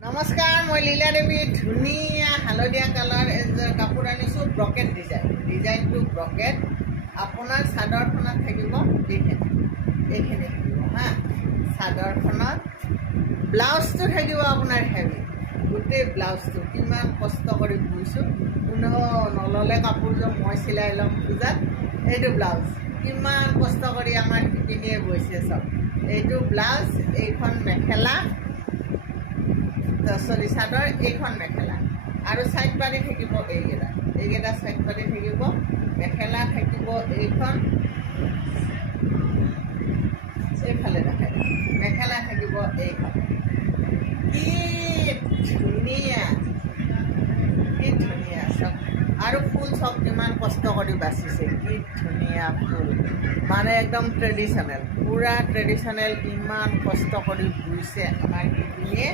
নমস্কাৰ, মই লীলা দেৱী। ধুনীয়া হালধীয়া কালাৰ এযোৰ কাপোৰ আনিছোঁ, ব্ৰকেট ডিজাইনটো ব্ৰকেট। আপোনাৰ চাদৰখনত থাকিব এইখিনি থাকিব হা। চাদৰখনত ব্লাউজটো থাকিব আপোনাৰ হেভি, গোটেই ব্লাউজটো কিমান কষ্ট কৰি বুইছোঁ। কোনেও নল'লে কাপোৰযোৰ মই চিলাই ল'ম পূজাত। এইটো ব্লাউজ কিমান কষ্ট কৰি আমাৰ শিপিনীয়ে বৈছে চব। এইটো ব্লাউজ, এইখন মেখেলা, চাদৰ, এইখন মেখেলা আৰু ছাইড পাতি থাকিব এইকেইটা ছাইড পাতি থাকিব। মেখেলা থাকিব এইখন, এইফালে দেখাই মেখেলা থাকিব এইখন। কি ধুনীয়া চব, আৰু ফুল চব কিমান কষ্ট কৰি বাচিছে। কি ধুনীয়া ফুল, মানে একদম ট্ৰেডিশ্যনেল, পূৰা ট্ৰেডিশ্যনেল। ইমান কষ্ট কৰি বুইছে আমাৰ শিপিনীয়ে।